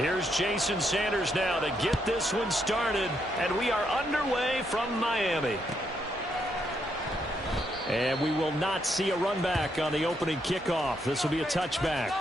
Here's Jason Sanders now to get this one started, and we are underway from Miami. And we will not see a run back on the opening kickoff. This will be a touchback.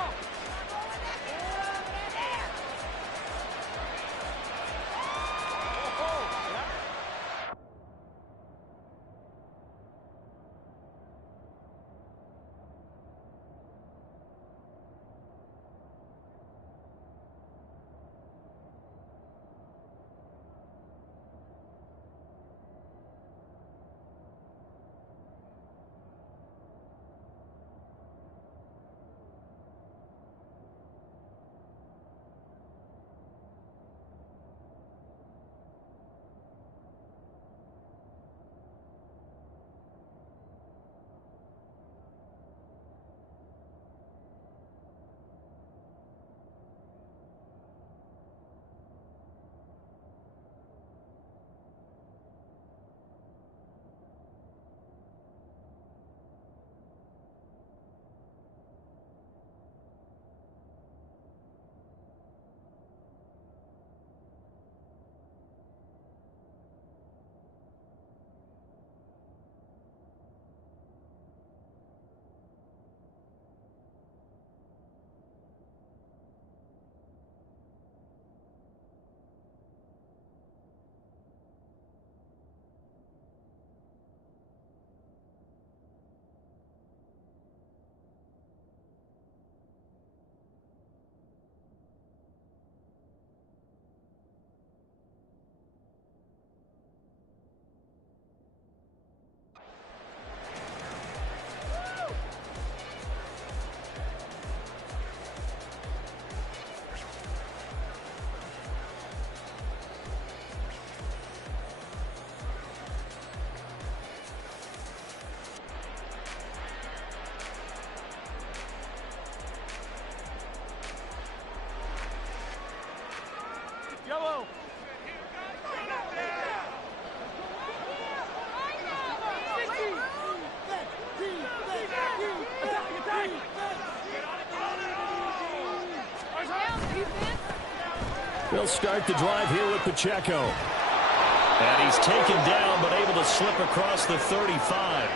They'll start the drive here with Pacheco. And he's taken down but able to slip across the 35.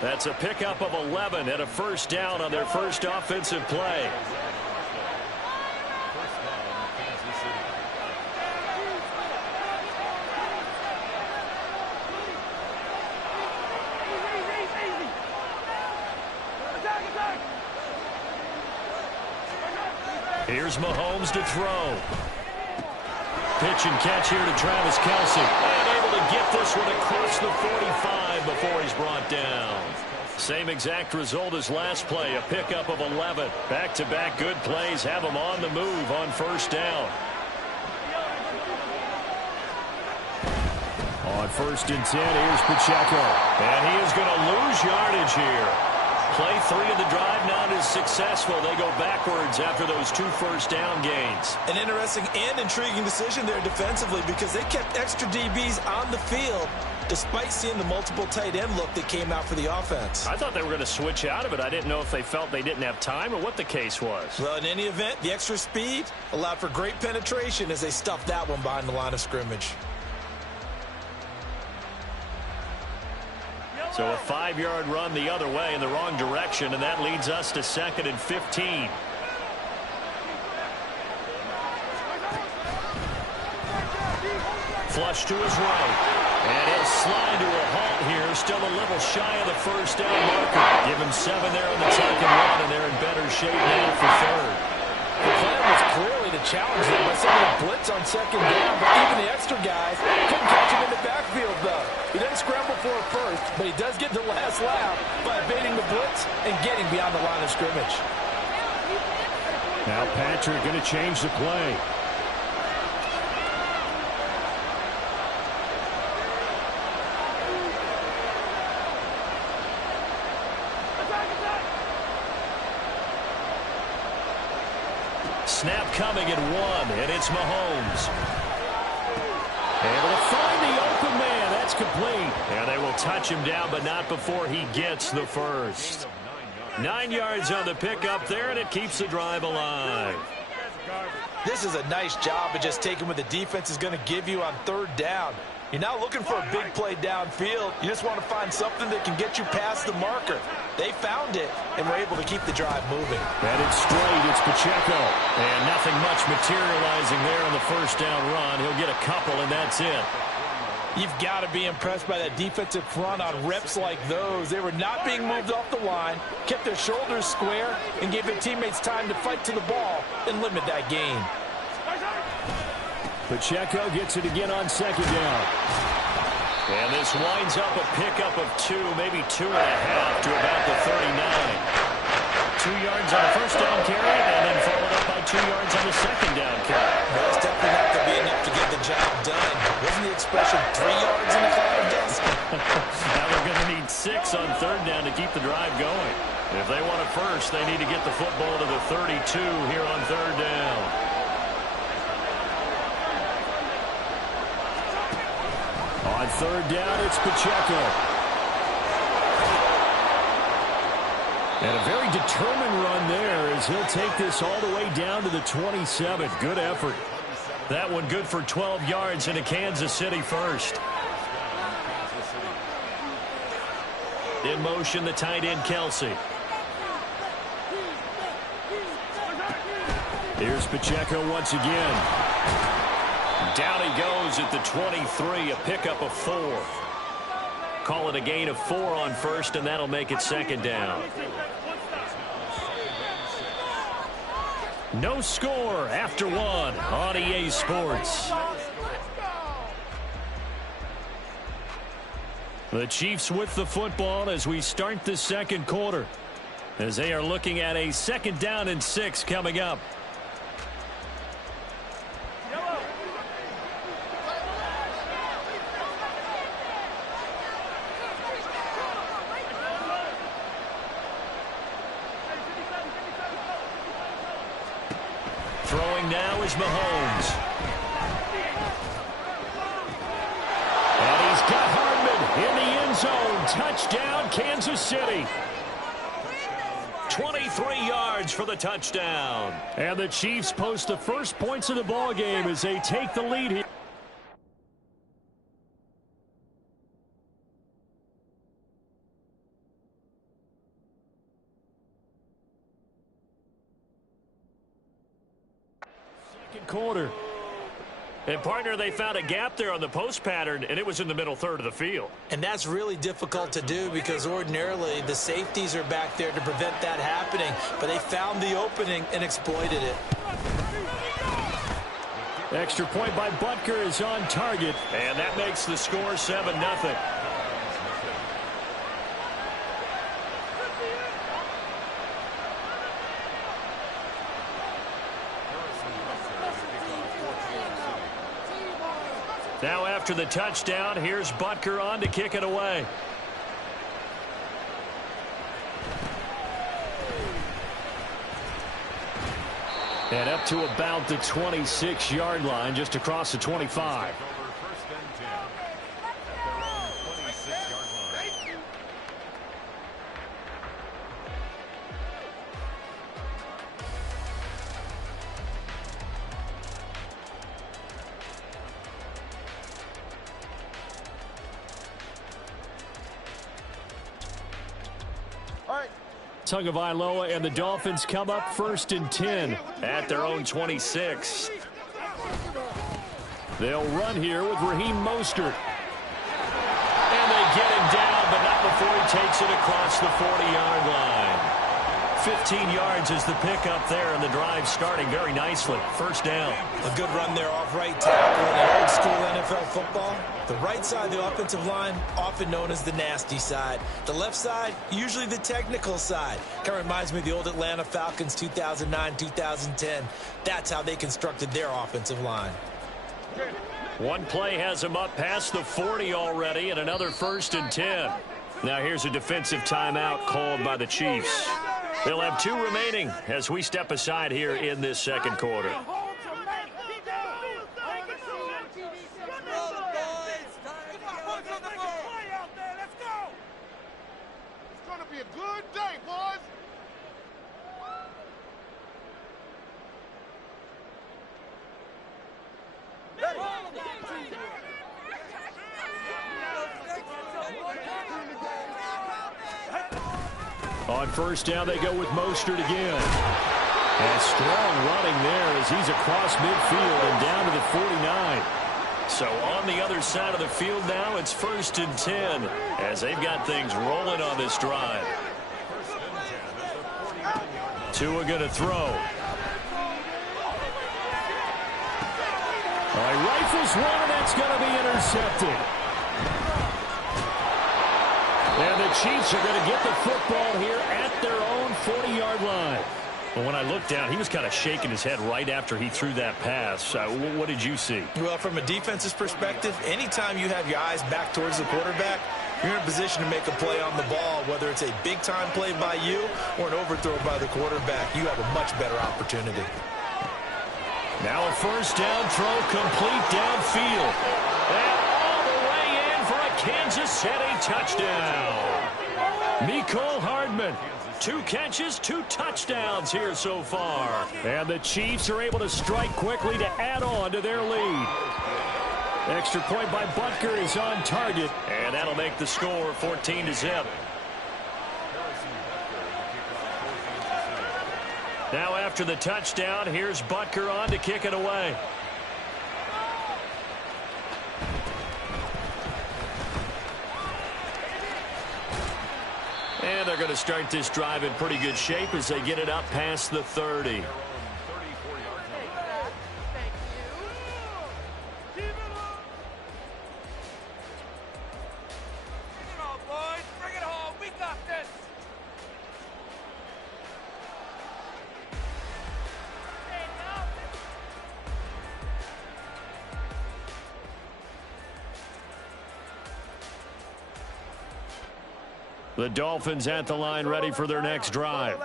That's a pickup of 11 and a first down on their first offensive play. Here's Mahomes to throw. Pitch and catch here to Travis Kelce. And able to get this one across the 45 before he's brought down. Same exact result as last play, a pickup of 11. Back-to-back good plays have him on the move on first down. On 1st and 10, here's Pacheco. And he is going to lose yardage here. Play 3 of the drive not as successful. They go backwards after those 2 first down gains. An interesting and intriguing decision there defensively because they kept extra DBs on the field despite seeing the multiple tight end look that came out for the offense. I thought they were going to switch out of it. I didn't know if they felt they didn't have time or what the case was. Well, in any event, the extra speed allowed for great penetration as they stuffed that one behind the line of scrimmage. So a 5-yard run the other way in the wrong direction, and that leads us to 2nd and 15. Flush to his right. And he'll slide to a halt here. Still a little shy of the first down marker. Give him 7 there on the 2nd run, and they're in better shape now for 3rd. The plan was clearly to challenge them by sending a blitz on 2nd down, but even the extra guys couldn't catch him in the backfield, though. He doesn't scramble for a first, but he does get the last lap by evading the blitz and getting beyond the line of scrimmage. Now Patrick going to change the play. Snap coming at 1, and it's Mahomes. Able to find the open man. That's complete. And they will touch him down, but not before he gets the first. 9 yards on the pickup there, and it keeps the drive alive. This is a nice job of just taking what the defense is going to give you on third down. You're not looking for a big play downfield. You just want to find something that can get you past the marker. They found it and were able to keep the drive moving. Headed straight, it's Pacheco. And nothing much materializing there on the first down run. He'll get a couple, and that's it. You've got to be impressed by that defensive front on reps like those. They were not being moved off the line, kept their shoulders square, and gave their teammates time to fight to the ball and limit that gain. Pacheco gets it again on second down. And this winds up a pickup of 2, maybe 2.5 to about the 39. 2 yards on the first down carry, and then followed up by 2 yards on the second down carry. Well, it's definitely not going to be enough to get the job done. Wasn't the expression 3 yards in the cloud desk? Now they're going to need 6 on third down to keep the drive going. If they want it first, they need to get the football to the 32 here on third down. On third down, it's Pacheco. And a very determined run there as he'll take this all the way down to the 27. Good effort. That one good for 12 yards into Kansas City first. In motion, the tight end, Kelsey. Here's Pacheco once again. Down he goes at the 23, a pickup of 4. Call it a gain of 4 on first, and that'll make it second down. No score after 1 on EA Sports. The Chiefs with the football as we start the second quarter, as they are looking at a second down and 6 coming up. Throwing now is Mahomes. And he's got Hardman in the end zone. Touchdown, Kansas City. 23 yards for the touchdown. And the Chiefs post the first points of the ball game as they take the lead here. Quarter. And, partner, they found a gap there on the post pattern, and it was in the middle third of the field. And that's really difficult to do because ordinarily the safeties are back there to prevent that happening. But they found the opening and exploited it. Extra point by Butker is on target, and that makes the score 7-0. Now after the touchdown, here's Butker on to kick it away. And up to about the 26-yard line, just across the 25. Tagovailoa and the Dolphins come up 1st and 10 at their own 26. They'll run here with Raheem Mostert. And they get him down, but not before he takes it across the 40-yard line. 15 yards is the pickup there, and the drive starting very nicely. First down. A good run there off right tackle in old school NFL football. The right side of the offensive line, often known as the nasty side. The left side, usually the technical side. Kind of reminds me of the old Atlanta Falcons 2009-2010. That's how they constructed their offensive line. One play has him up past the 40 already, and another 1st and 10. Now here's a defensive timeout called by the Chiefs. They'll have 2 remaining as we step aside here in this second quarter. On first down, they go with Mostert again. And strong running there as he's across midfield and down to the 49. So on the other side of the field now, it's 1st and 10 as they've got things rolling on this drive. Tua going to throw. He rifles one, and that's going to be intercepted. And the Chiefs are going to get the football here at their own 40-yard line. Well, when I looked down, he was kind of shaking his head right after he threw that pass. What did you see? Well, from a defense's perspective, anytime you have your eyes back towards the quarterback, you're in a position to make a play on the ball, whether it's a big-time play by you or an overthrow by the quarterback. You have a much better opportunity. Now a first down throw complete downfield. And all the way in for a Kansas City touchdown. Mecole Hardman. 2 catches, 2 touchdowns here so far. And the Chiefs are able to strike quickly to add on to their lead. Extra point by Butker is on target. And that'll make the score 14-0. Now after the touchdown, here's Butker on to kick it away. And they're going to start this drive in pretty good shape as they get it up past the 30. The Dolphins at the line ready for their next drive.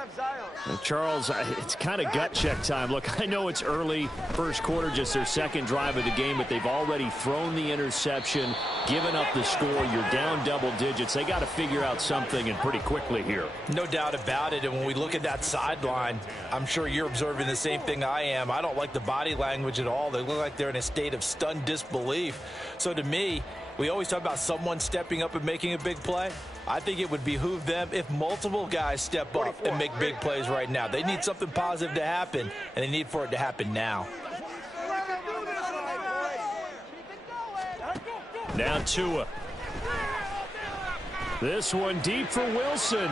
Charles, it's kind of gut check time. Look, I know it's early, first quarter, just their second drive of the game, but they've already thrown the interception, given up the score. You're down double digits. They got to figure out something, and pretty quickly here. No doubt about it, and when we look at that sideline, I'm sure you're observing the same thing I am. I don't like the body language at all. They look like they're in a state of stunned disbelief. So to me, we always talk about someone stepping up and making a big play. I think it would behoove them if multiple guys step up and make big plays right now. They need something positive to happen, and they need for it to happen now. Now Tua. This one deep for Wilson.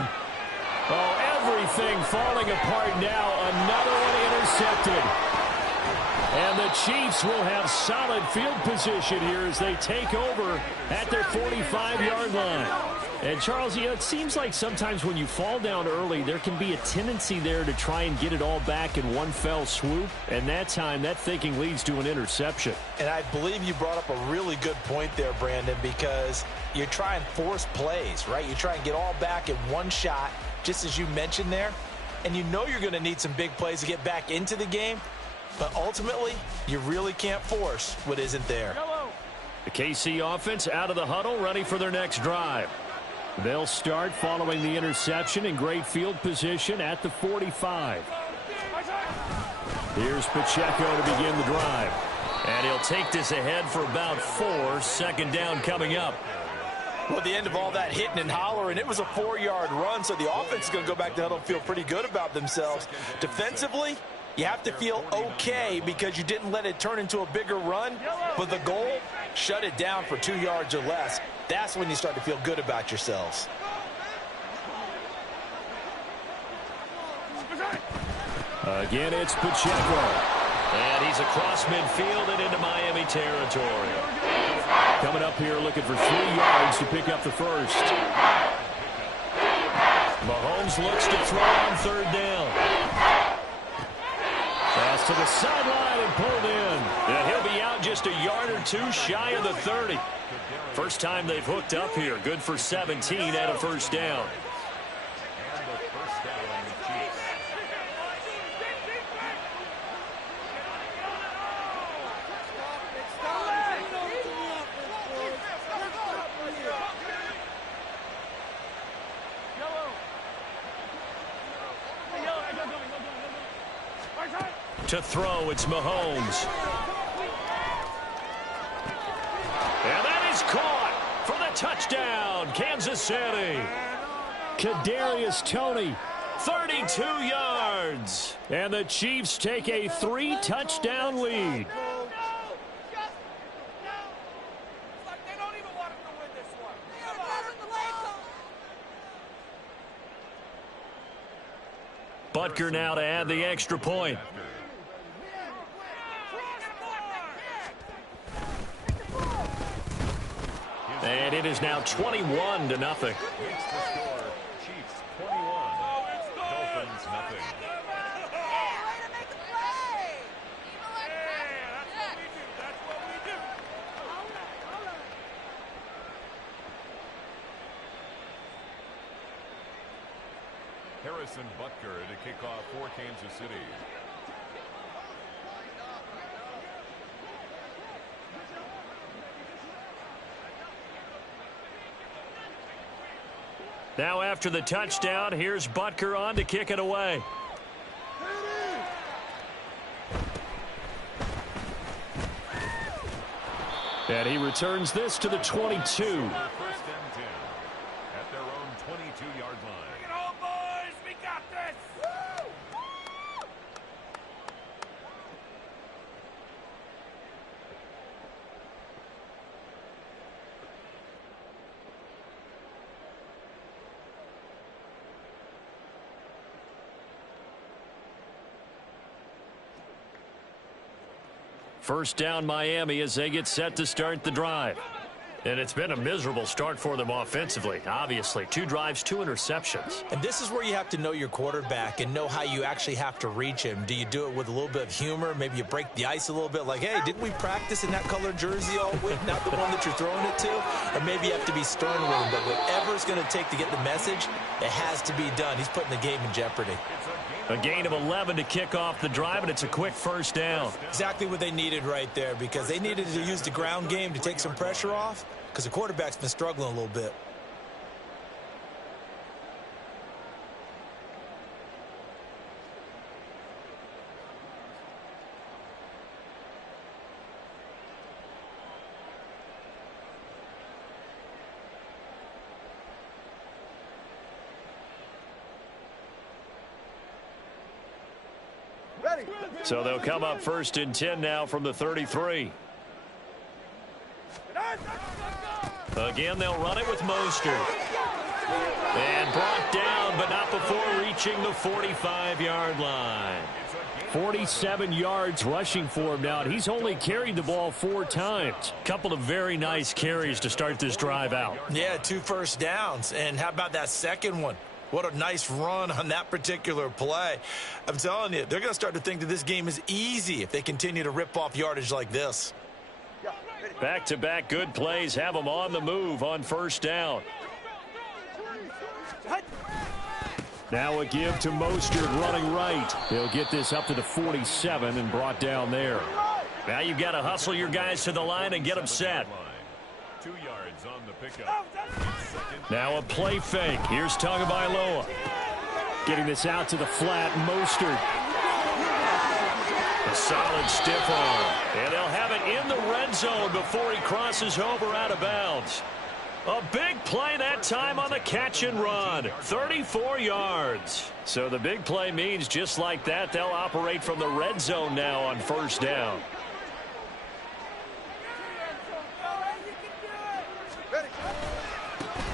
Oh, everything falling apart now. Another one intercepted. And the Chiefs will have solid field position here as they take over at their 45-yard line. And, Charles, it seems like sometimes when you fall down early, there can be a tendency there to try and get it all back in one fell swoop. And that time, that thinking leads to an interception. And I believe you brought up a really good point there, Brandon, because you try and force plays, right? You try and get all back in one shot, just as you mentioned there. And you know you're going to need some big plays to get back into the game. But ultimately, you really can't force what isn't there. The KC offense out of the huddle, ready for their next drive. They'll start following the interception in great field position at the 45. Here's Pacheco to begin the drive. And he'll take this ahead for about 4. Second down coming up. Well, at the end of all that hitting and hollering, it was a 4-yard run, so the offense is going to go back to the huddle and feel pretty good about themselves. Defensively, you have to feel okay because you didn't let it turn into a bigger run, but the goal, shut it down for 2 yards or less. That's when you start to feel good about yourselves. Again, it's Pacheco. And he's across midfield and into Miami territory. Coming up here looking for 3 yards to pick up the first. Mahomes looks to throw on third down. Pass to the sideline and pulled in. And he'll be out just a yard or 2 shy of the 30. First time they've hooked up here. Good for 17 and a first down. To throw, it's Mahomes. Touchdown, Kansas City. Kadarius Toney, 32 yards. And the Chiefs take a 3-touchdown lead. Butker now to add the extra point. And it is now 21-0. Chiefs 21, Dolphins nothing. Harrison Butker to kick off for Kansas City. Now after the touchdown, here's Butker on to kick it away. And he returns this to the 22. First and 10 at their own 22-yard line. Bring it on, boys! We got this! First down Miami as they get set to start the drive. And it's been a miserable start for them offensively. Obviously, 2 drives, 2 interceptions. And this is where you have to know your quarterback and know how you actually have to reach him. Do you do it with a little bit of humor? Maybe you break the ice a little bit, like, hey, didn't we practice in that colored jersey all week? Not the one that you're throwing it to? Or maybe you have to be stern with him. But whatever it's going to take to get the message, it has to be done. He's putting the game in jeopardy. A gain of 11 to kick off the drive, and it's a quick first down. Exactly what they needed right there, because they needed to use the ground game to take some pressure off, because the quarterback's been struggling a little bit. So they'll come up first and 10 now from the 33. Again, they'll run it with Mostert. And brought down, but not before reaching the 45-yard line. 47 yards rushing for him now, and he's only carried the ball 4 times. Couple of very nice carries to start this drive out. Yeah, 2 first downs. And how about that second one? What a nice run on that particular play. I'm telling you, they're going to start to think that this game is easy if they continue to rip off yardage like this. Back-to-back good plays have them on the move on first down. Now a give to Mostert running right. They'll get this up to the 47 and brought down there. Now you've got to hustle your guys to the line and get them set. 2 yards on the pickup. Now a play fake. Here's Tagovailoa. Getting this out to the flat. Mostert. A solid stiff arm. And they'll have it in the red zone before he crosses over out of bounds. A big play that time on the catch and run. 34 yards. So the big play means just like that, they'll operate from the red zone now on first down.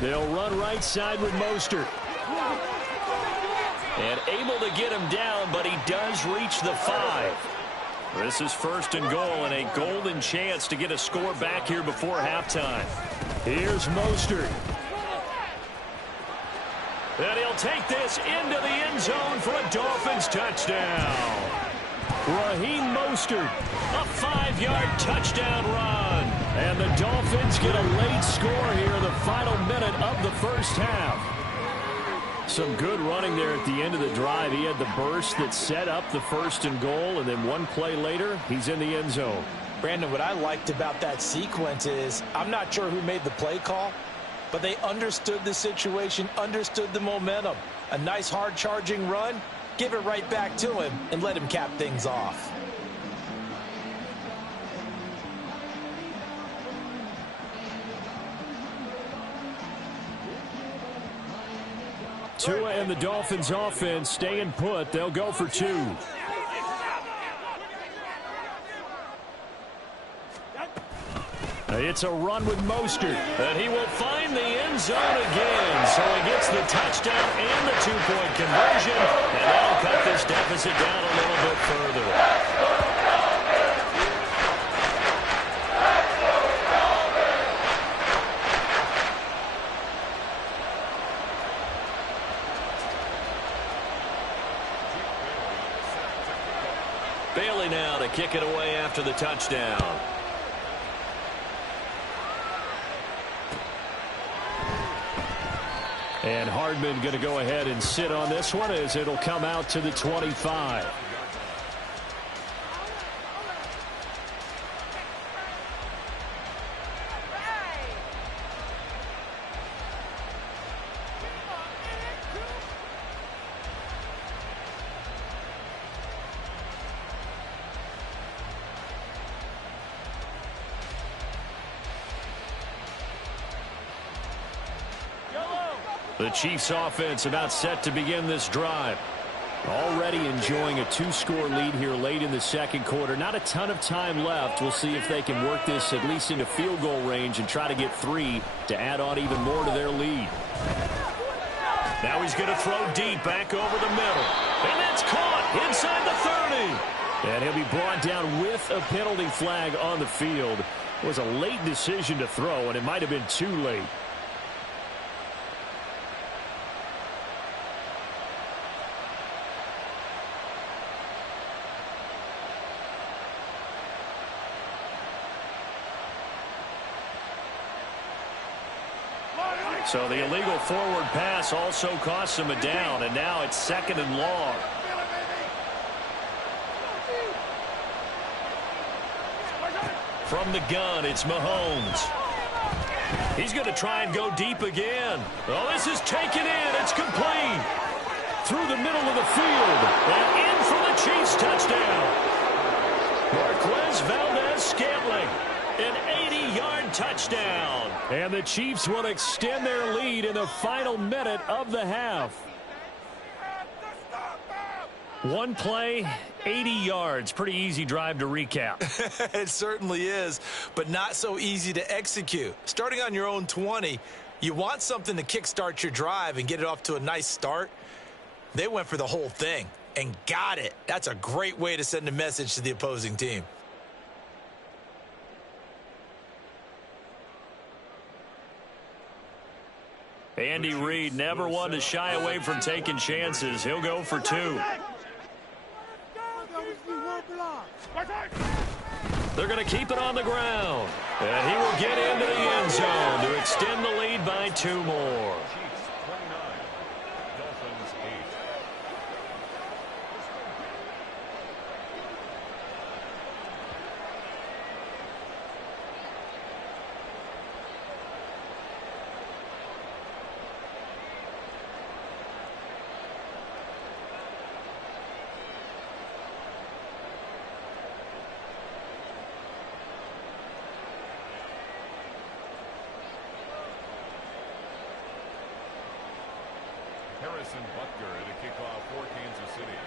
They'll run right side with Mostert. And able to get him down, but he does reach the 5. This is first and goal, and a golden chance to get a score back here before halftime. Here's Mostert. And he'll take this into the end zone for a Dolphins touchdown. Raheem Mostert, a 5-yard touchdown run. And the Dolphins get a late score here in the final minute of the first half. Some good running there at the end of the drive. He had the burst that set up the first and goal, and then one play later, he's in the end zone. Brandon, what I liked about that sequence is, I'm not sure who made the play call, but they understood the situation, understood the momentum. A nice hard-charging run, give it right back to him, and let him cap things off. Tua and the Dolphins offense staying put. They'll go for 2. It's a run with Mostert, and he will find the end zone again. So he gets the touchdown and the 2-point conversion, and that'll cut this deficit down a little bit further. Bailey now to kick it away after the touchdown. And Hardman going to go ahead and sit on this one as it'll come out to the 25. The Chiefs offense about set to begin this drive. Already enjoying a 2-score lead here late in the second quarter. Not a ton of time left. We'll see if they can work this at least into field goal range and try to get 3 to add on even more to their lead. Now he's going to throw deep back over the middle. And that's caught inside the 30. And he'll be brought down with a penalty flag on the field. It was a late decision to throw, and it might have been too late. So the illegal forward pass also costs him a down, and now it's 2nd and long. From the gun, it's Mahomes. He's going to try and go deep again. Oh, this is taken in. It's complete. Through the middle of the field. And in for the Chiefs touchdown. Marquez Valdez-Scantling. An 80-yard touchdown. And the Chiefs will extend their lead in the final minute of the half. One play, 80 yards. Pretty easy drive to recap. It certainly is, but not so easy to execute. Starting on your own 20, you want something to kickstart your drive and get it off to a nice start. They went for the whole thing and got it. That's a great way to send a message to the opposing team. Andy Reid never one to shy away from taking chances. He'll go for 2. They're going to keep it on the ground. And he will get into the end zone to extend the lead by 2 more. Chiefs 29, Dolphins 8. Harrison Butker to kick off for Kansas City.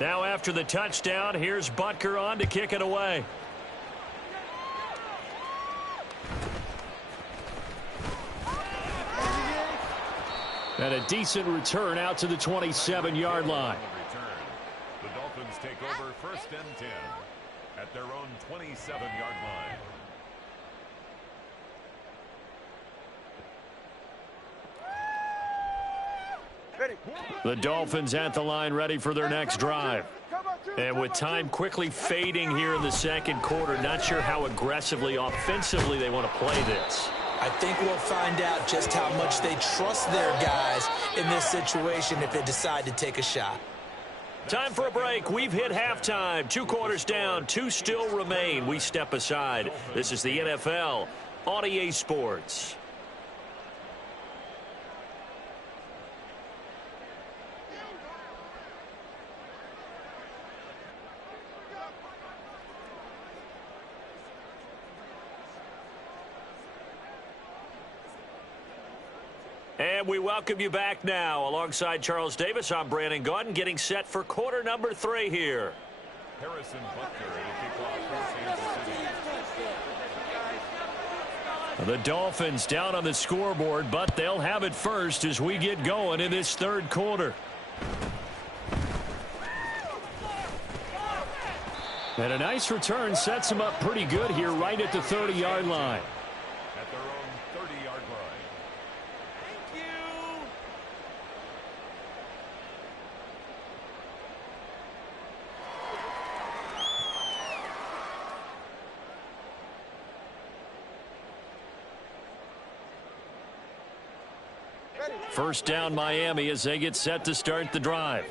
Now after the touchdown, here's Butker on to kick it away. And a decent return out to the 27-yard line. The Dolphins take over 1st and 10 at their own 27-yard line. The Dolphins at the line ready for their next drive. And with time quickly fading here in the second quarter, not sure how aggressively, offensively they want to play this. I think we'll find out just how much they trust their guys in this situation if they decide to take a shot. Time for a break. We've hit halftime. 2 quarters down, 2 still remain. We step aside. This is the NFL on EA Sports. And we welcome you back now. Alongside Charles Davis, I'm Brandon Gaudin, getting set for quarter number 3 here. Harrison Butker will kick off for Kansas City. The Dolphins down on the scoreboard, but they'll have it first as we get going in this third quarter. And a nice return sets them up pretty good here right at the 30-yard line. At their own 30-yard line. Thank you. First down Miami as they get set to start the drive.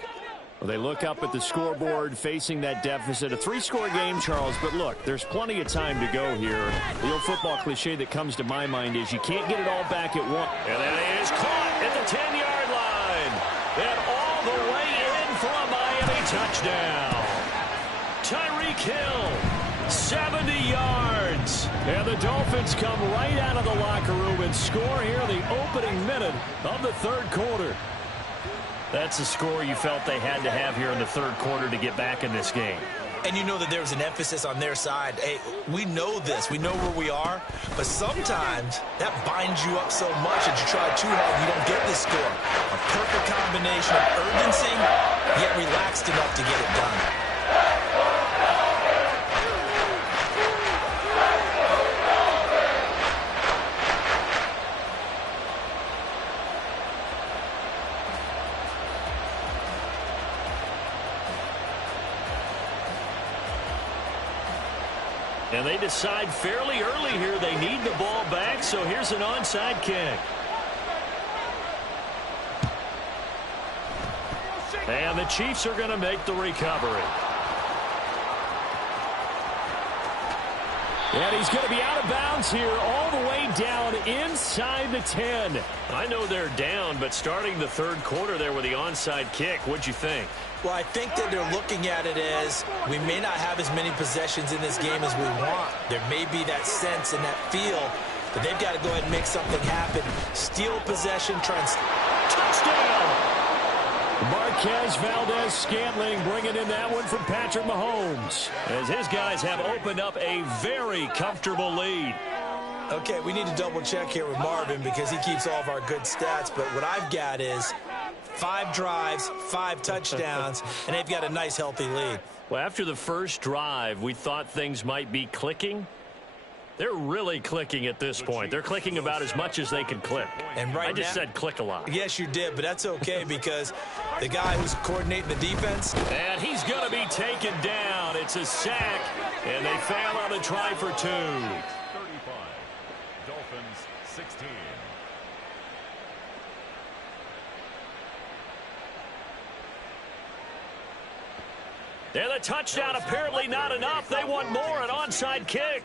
Well, they look up at the scoreboard facing that deficit. A 3-score game, Charles, but look, there's plenty of time to go here. The old football cliche that comes to my mind is you can't get it all back at once. And that is caught at the 10-yard line. And all the way in for a Miami touchdown. Tyreek Hill, 70 yards. And the Dolphins come right out of the locker room and score here in the opening minute of the third quarter. That's a score you felt they had to have here in the third quarter to get back in this game. And you know that there was an emphasis on their side. Hey, we know this. We know where we are. But sometimes that binds you up so much that you try too hard, you don't get this score. A perfect combination of urgency, yet relaxed enough to get it done. And they decide fairly early here they need the ball back, so here's an onside kick. And the Chiefs are going to make the recovery. And he's going to be out of bounds here all the way down inside the 10. I know they're down, but starting the third quarter there with the onside kick, what'd you think? Well, I think that they're looking at it as we may not have as many possessions in this game as we want. There may be that sense and that feel that they've got to go ahead and make something happen. Steal possession, try and... Touchdown! Marquez Valdez-Scantling bringing in that one from Patrick Mahomes, as his guys have opened up a very comfortable lead. Okay, we need to double check here with Marvin because he keeps all of our good stats, but what I've got is 5 drives, 5 touchdowns, and they've got a nice healthy lead. Well, after the first drive, we thought things might be clicking. They're really clicking at this point. They're clicking about as much as they can click. And right I just now, said click a lot. Yes, you did, but that's okay because the guy who's coordinating the defense. And he's going to be taken down. It's a sack, and they fail on the try for 2. 35. Dolphins 16. And the touchdown apparently not enough. They want more, an onside kick.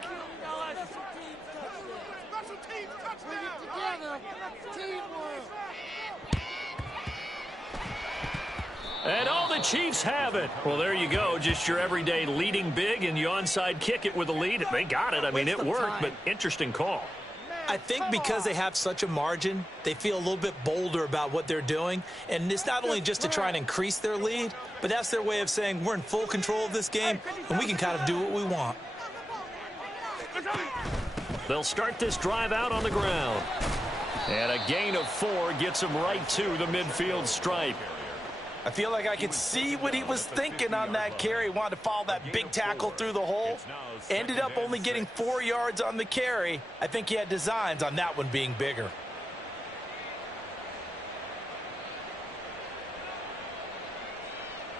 Special teams touchdown. Teamwork. And all the Chiefs have it. Well, there you go. Just your everyday leading big, and you onside kick it with a lead. They got it. I mean, it worked, but interesting call. I think because they have such a margin, they feel a little bit bolder about what they're doing. And it's not only just to try and increase their lead, but that's their way of saying we're in full control of this game, and we can kind of do what we want. They'll start this drive out on the ground. And a gain of 4 gets them right to the midfield stripe. I feel like I could see what he was thinking on that carry. Wanted to follow that big tackle through the hole. Ended up only getting 4 yards on the carry. I think he had designs on that one being bigger.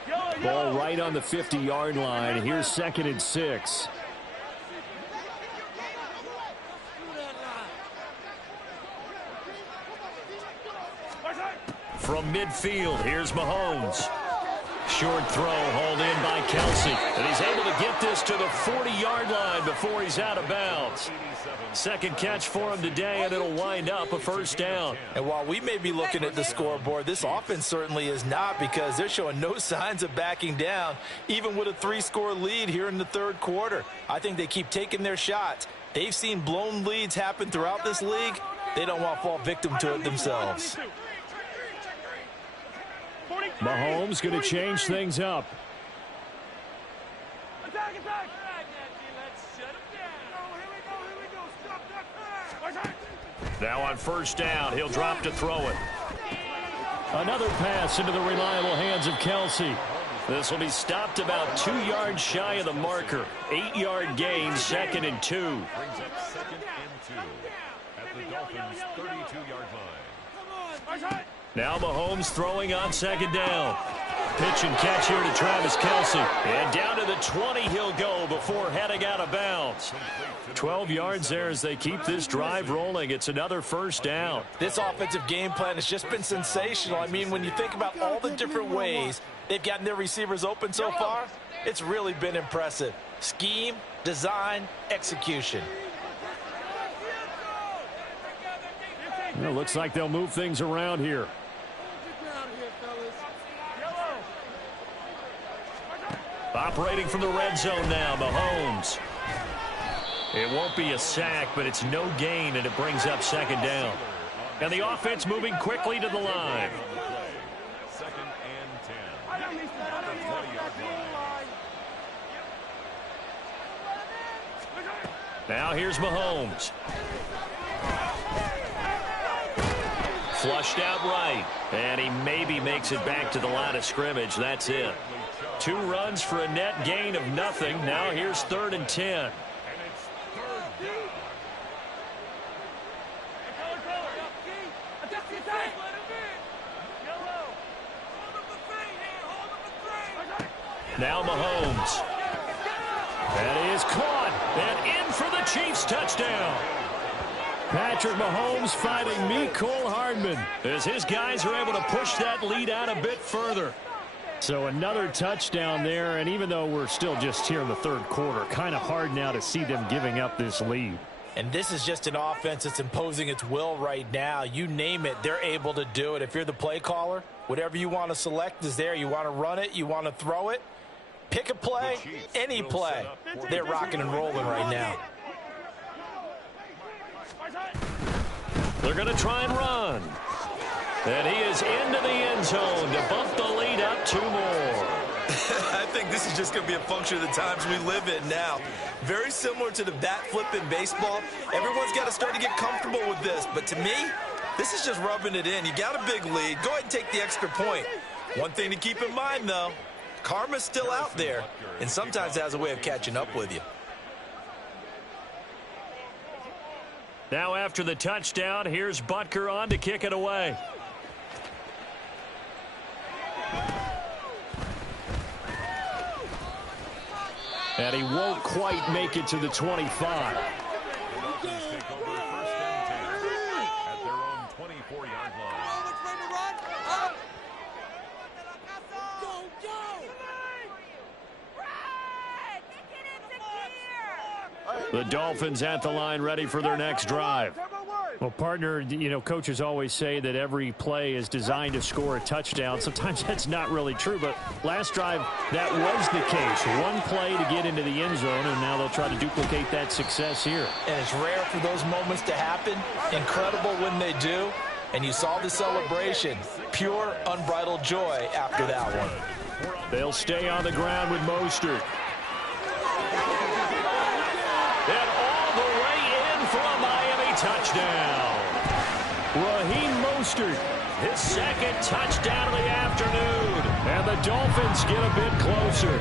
Ball right on the 50-yard line. Here's 2nd and 6. From midfield, here's Mahomes. Short throw hauled in by Kelsey. And he's able to get this to the 40-yard line before he's out of bounds. Second catch for him today, and it'll wind up a first down. And while we may be looking at the scoreboard, this offense certainly is not, because they're showing no signs of backing down, even with a 3-score lead here in the third quarter. I think they keep taking their shots. They've seen blown leads happen throughout this league, they don't want to fall victim to it themselves. Mahomes going to change things up. Now on first down, he'll drop to throw it. Another pass into the reliable hands of Kelce. This will be stopped about 2 yards shy of the marker. 8-yard gain, 2nd and 2. Brings up 2nd and 2 at the Dolphins' 32-yard line. Now Mahomes throwing on 2nd down. Pitch and catch here to Travis Kelce. And down to the 20 he'll go before heading out of bounds. 12 yards there as they keep this drive rolling. It's another first down. This offensive game plan has just been sensational. I mean, when you think about all the different ways they've gotten their receivers open so far, it's really been impressive. Scheme, design, execution. Well, looks like they'll move things around here. Operating from the red zone now, Mahomes. It won't be a sack, but it's no gain, and it brings up 2nd down. And the offense moving quickly to the line. 2nd and 10 at the 20-yard line. Now here's Mahomes. Flushed out right, and he maybe makes it back to the line of scrimmage. That's it. 2 runs for a net gain of nothing. Now here's 3rd and 10. Now Mahomes. And he is caught and in for the Chiefs touchdown. Patrick Mahomes fighting Mecole Hardman as his guys are able to push that lead out a bit further. So another touchdown there, and even though we're still just here in the 3rd quarter, kind of hard now to see them giving up this lead. And this is just an offense that's imposing its will right now. You name it, they're able to do it. If you're the play caller, whatever you want to select is there. You want to run it, you want to throw it. Pick a play, any play. They're rocking and rolling right now. They're going to try and run. And he is into the end zone to bump the lead up 2 more. I think this is just going to be a function of the times we live in now. Very similar to the bat flip in baseball. Everyone's got to start to get comfortable with this. But to me, this is just rubbing it in. You got a big lead. Go ahead and take the extra point. One thing to keep in mind, though, karma's still out there, and sometimes it has a way of catching up with you. Now after the touchdown, here's Butker on to kick it away. And he won't quite make it to the 25. Dolphins take over 1st and 10 at their own 24-yard line. The Dolphins at the line ready for their next drive. Well, partner, you know, coaches always say that every play is designed to score a touchdown. Sometimes that's not really true, but last drive, that was the case. One play to get into the end zone, and now they'll try to duplicate that success here. And it's rare for those moments to happen. Incredible when they do. And you saw the celebration. Pure, unbridled joy after that one. They'll stay on the ground with Mostert. And all the way in for a Miami touchdown. Raheem Mostert, his 2nd touchdown of the afternoon. And the Dolphins get a bit closer.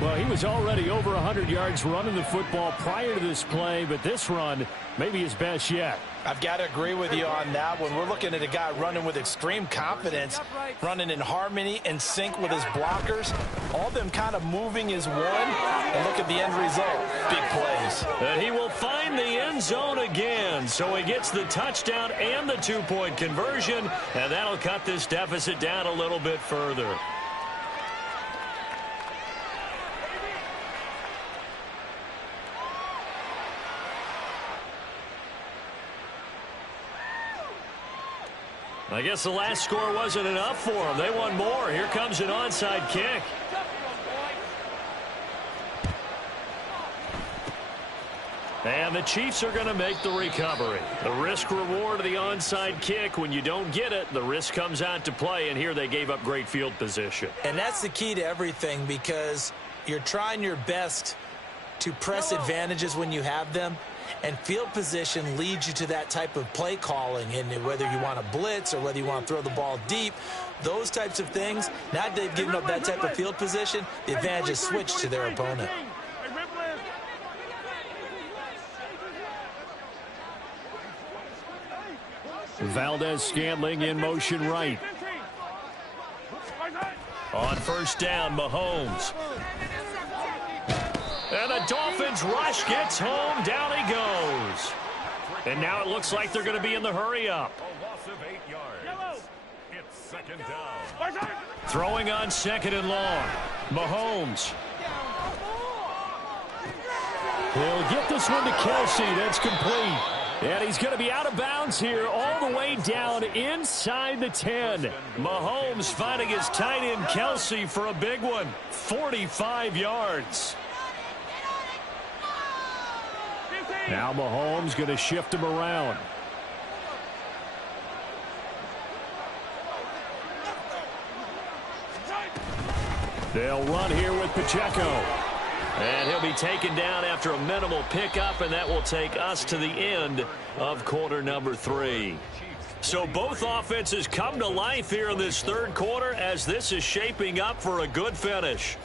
Well, he was already over 100 yards running the football prior to this play, but this run may be his best yet. I've got to agree with you on that one. We're looking at a guy running with extreme confidence, running in harmony and sync with his blockers. All of them kind of moving as one. And look at the end result. Big plays. And he will find the end zone again. So he gets the touchdown and the 2-point conversion. And that'll cut this deficit down a little bit further. I guess the last score wasn't enough for them. They want more. Here comes an onside kick. And the Chiefs are going to make the recovery. The risk reward of the onside kick. When you don't get it, the risk comes out to play, and here they gave up great field position. And that's the key to everything, because you're trying your best to press advantages when you have them, and field position leads you to that type of play calling. And whether you want to blitz or whether you want to throw the ball deep, those types of things, now that they've given up that type of field position, the advantage is switched to their opponent. Valdez-Scantling in motion right. On first down, Mahomes. And the Dolphins rush gets home. Down he goes. And now it looks like they're going to be in the hurry-up. A loss of 8 yards. It's second down. Throwing on second and long. Mahomes. He'll get this one to Kelsey. That's complete. And he's going to be out of bounds here all the way down inside the 10. Mahomes finding his tight end Kelsey for a big one. 45 yards. Now Mahomes going to shift him around. They'll run here with Pacheco. And he'll be taken down after a minimal pickup, and that will take us to the end of quarter number 3. So both offenses come to life here in this third quarter as this is shaping up for a good finish.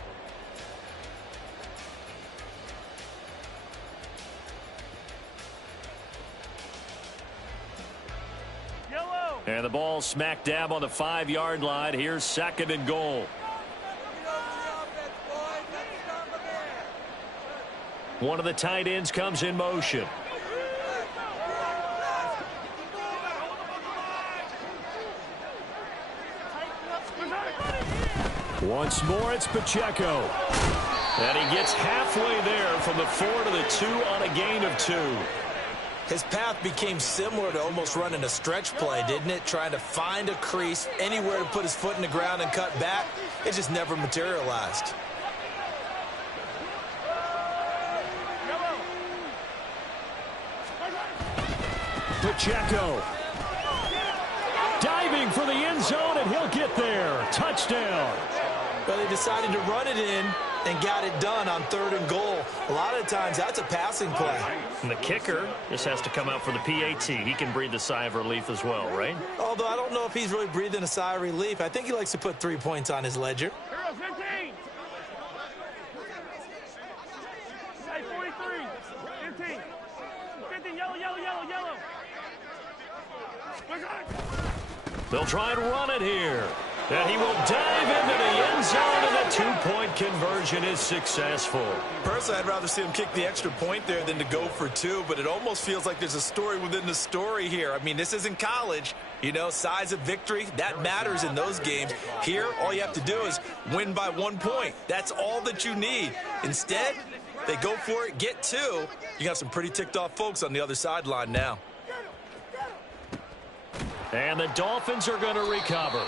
And the ball smack dab on the 5-yard line. Here's second and goal. One of the tight ends comes in motion. Once more, it's Pacheco. And he gets halfway there from the 4 to the 2 on a gain of 2. His path became similar to almost running a stretch play, didn't it? Trying to find a crease, anywhere to put his foot in the ground and cut back. It just never materialized. Pacheco diving for the end zone, and he'll get there. Touchdown. Well, they decided to run it in and got it done on 3rd and goal. A lot of times that's a passing play. And the kicker just has to come out for the PAT. He can breathe a sigh of relief as well, right? Although I don't know if he's really breathing a sigh of relief. I think he likes to put 3 points on his ledger. 15. 43. 15. 15. Yellow. They'll try and run it here. And he will dive into the end zone, and the 2-point conversion is successful. Personally, I'd rather see him kick the extra point there than to go for 2, but it almost feels like there's a story within the story here. I mean, this isn't college. You know, size of victory, that matters in those games. Here, all you have to do is win by 1 point. That's all that you need. Instead, they go for it, get 2. You got some pretty ticked off folks on the other sideline now. And the Dolphins are going to recover.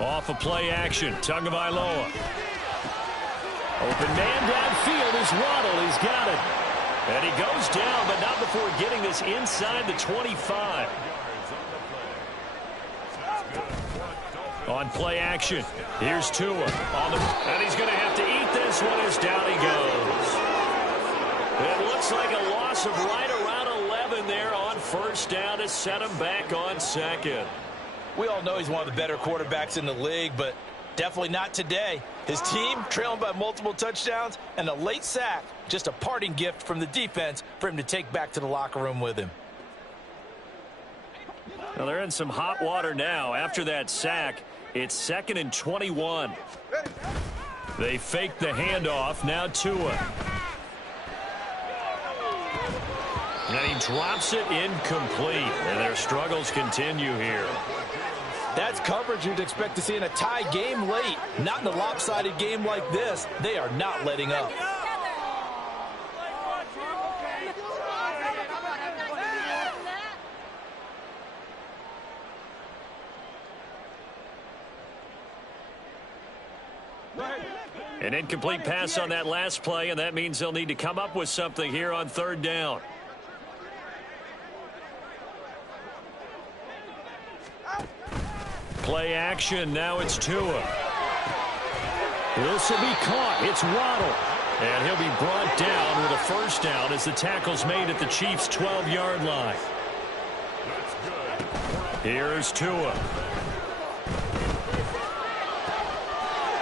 Off of play action, Tagovailoa. Open man downfield is Waddle. He's got it. And he goes down, but not before getting this inside the 25. On play action, here's Tua. And he's going to have to eat this one as down he goes. It looks like a loss of right around 11 there on first down to set him back on second. We all know he's one of the better quarterbacks in the league, but definitely not today. His team trailing by multiple touchdowns, and a late sack, just a parting gift from the defense for him to take back to the locker room with him. Well, they're in some hot water now. After that sack, it's 2nd and 21. They fake the handoff. Now Tua. And he drops it incomplete. And their struggles continue here. That's coverage you'd expect to see in a tie game late. Not in a lopsided game like this. They are not letting up. An incomplete pass on that last play, and that means they'll need to come up with something here on third down. Play action. Now it's Tua. This will be caught. It's Waddle. And he'll be brought down with a first down as the tackle's made at the Chiefs' 12-yard line. Here's Tua.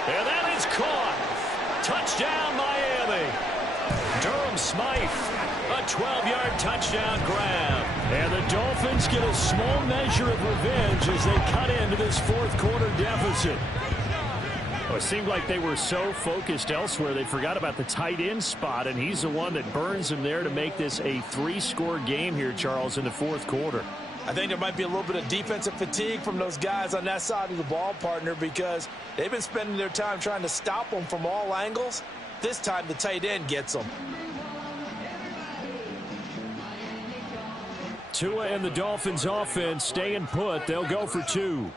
And that is caught. Touchdown, Miami. Durham Smythe, a 12-yard touchdown grab. And the Dolphins get a small measure of revenge as they cut into this fourth-quarter deficit. Well, it seemed like they were so focused elsewhere, they forgot about the tight end spot, and he's the one that burns them there to make this a 3-score game here, Charles, in the fourth quarter. I think there might be a little bit of defensive fatigue from those guys on that side of the ball, partner, because they've been spending their time trying to stop them from all angles. This time, the tight end gets them. Tua and the Dolphins offense staying put. They'll go for 2.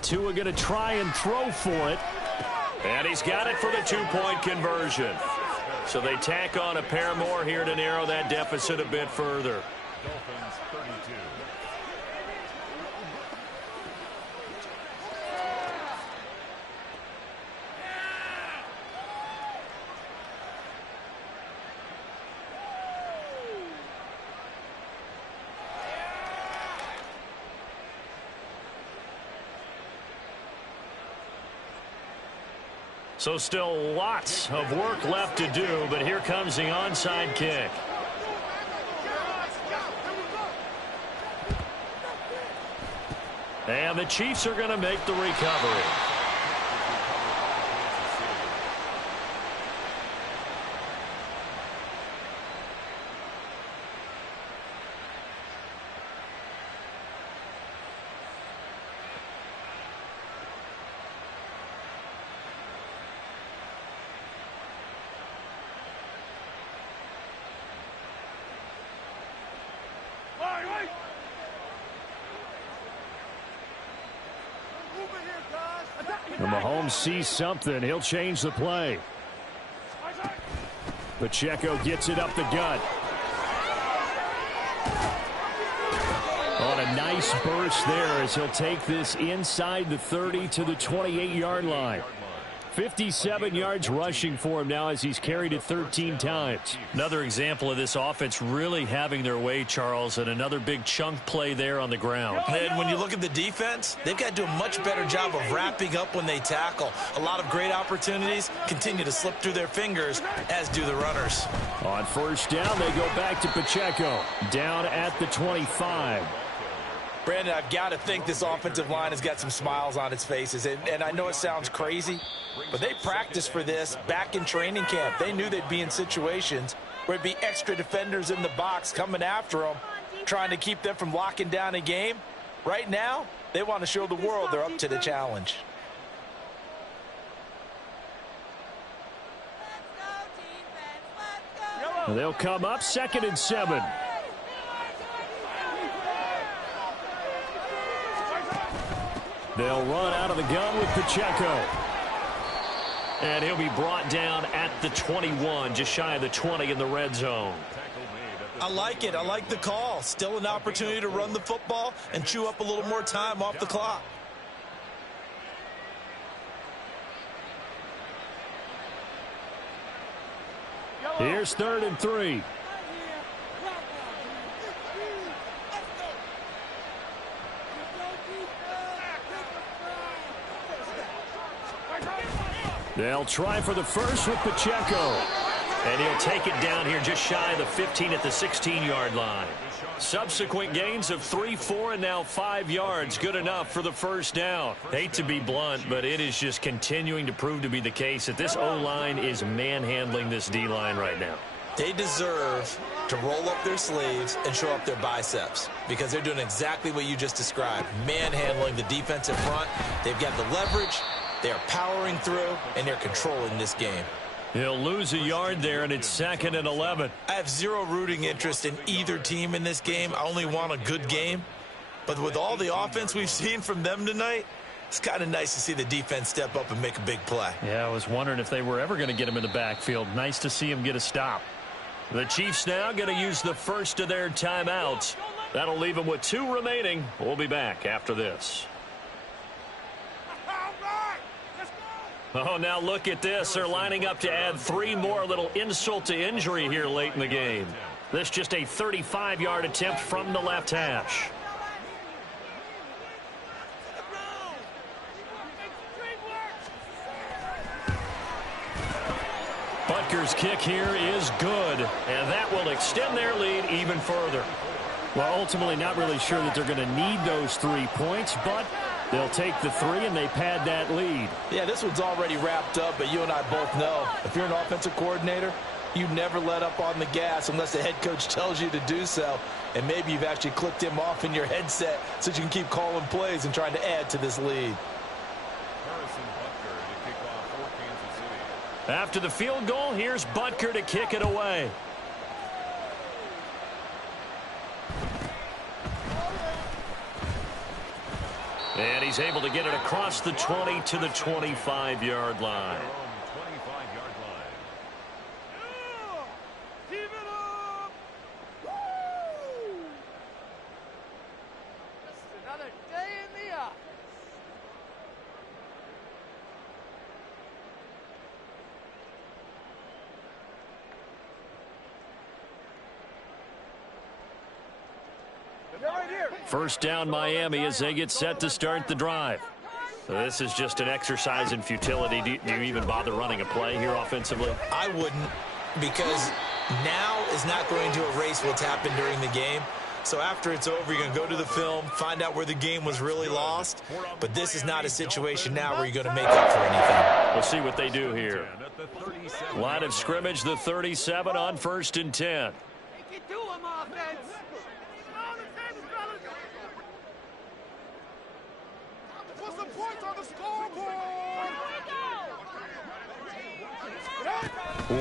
Tua going to try and throw for it. And he's got it for the 2-point conversion. So they tack on a pair more here to narrow that deficit a bit further. Dolphins 32. So still lots of work left to do, but here comes the onside kick. And the Chiefs are going to make the recovery. And Mahomes sees something. He'll change the play. Pacheco gets it up the gut. On a nice burst there as he'll take this inside the 30 to the 28-yard line. 57 yards rushing for him now as he's carried it 13 times. Another example of this offense really having their way, Charles, and another big chunk play there on the ground. And when you look at the defense, they've got to do a much better job of wrapping up when they tackle. A lot of great opportunities continue to slip through their fingers, as do the runners. On first down, they go back to Pacheco. Down at the 25. Brandon, I've got to think this offensive line has got some smiles on its faces. And I know it sounds crazy, but they practiced for this back in training camp. They knew they'd be in situations where it'd be extra defenders in the box coming after them, trying to keep them from locking down a game. Right now, they want to show the world they're up to the challenge. They'll come up 2nd and 7. They'll run out of the gun with Pacheco. And he'll be brought down at the 21, just shy of the 20 in the red zone. I like it. I like the call. Still an opportunity to run the football and chew up a little more time off the clock. Here's 3rd and 3. They'll try for the first with Pacheco. And he'll take it down here just shy of the 15 at the 16-yard line. Subsequent gains of 3, 4, and now 5 yards. Good enough for the first down. Hate to be blunt, but it is just continuing to prove to be the case that this O-line is manhandling this D-line right now. They deserve to roll up their sleeves and show up their biceps because they're doing exactly what you just described, manhandling the defensive front. They've got the leverage, they are powering through, and they're controlling this game. He'll lose a yard there, and it's 2nd and 11. I have zero rooting interest in either team in this game. I only want a good game. But with all the offense we've seen from them tonight, it's kind of nice to see the defense step up and make a big play. Yeah, I was wondering if they were ever going to get him in the backfield. Nice to see him get a stop. The Chiefs now going to use the first of their timeouts. That'll leave them with 2 remaining. We'll be back after this. Oh, now look at this. They're lining up to add 3 more. Little insult to injury here late in the game. This just a 35-yard attempt from the left hash. Butker's kick here is good, and that will extend their lead even further. Well, ultimately not really sure that they're going to need those 3 points, but they'll take the 3 and they pad that lead. Yeah, this one's already wrapped up, but you and I both know if you're an offensive coordinator, you never let up on the gas unless the head coach tells you to do so. And maybe you've actually clicked him off in your headset so you can keep calling plays and trying to add to this lead. After the field goal, here's Butker to kick it away. And he's able to get it across the 20 to the 25-yard line. First down Miami as they get set to start the drive. So this is just an exercise in futility. Do you even bother running a play here offensively? I wouldn't, because now is not going to erase what's happened during the game. So after it's over, you're going to go to the film, find out where the game was really lost. But this is not a situation now where you're going to make up for anything. We'll see what they do here. Line of scrimmage, the 37 on 1st and 10.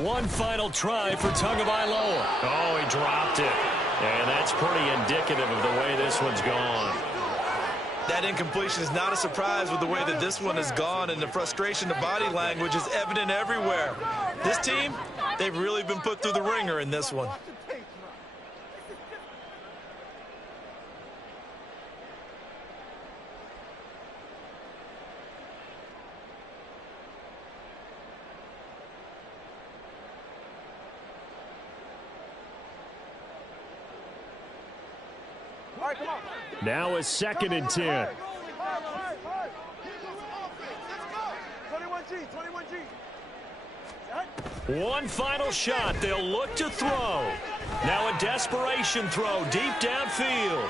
One final try for Tagovailoa. Oh, he dropped it. And that's pretty indicative of the way this one's gone. That incompletion is not a surprise with the way that this one has gone, and the frustration of body language is evident everywhere. This team, they've really been put through the ringer in this one. Now it's 2nd and 10. 21G. One final shot. They'll look to throw. Now a desperation throw deep downfield.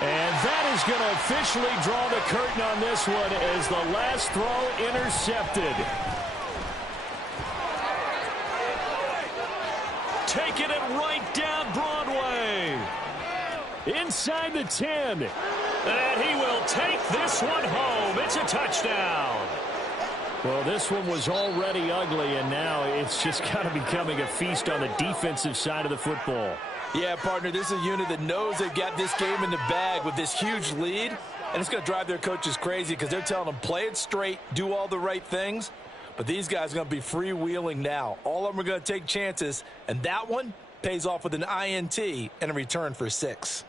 And that is going to officially draw the curtain on this one as the last throw intercepted. Taking it right down Broadway. Inside the 10. And he will take this one home. It's a touchdown. Well, this one was already ugly, and now it's just kind of becoming a feast on the defensive side of the football. Yeah, partner, this is a unit that knows they've got this game in the bag with this huge lead, and it's going to drive their coaches crazy because they're telling them play it straight, do all the right things. But these guys are going to be freewheeling now. All of them are going to take chances, and that one pays off with an INT and a return for 6.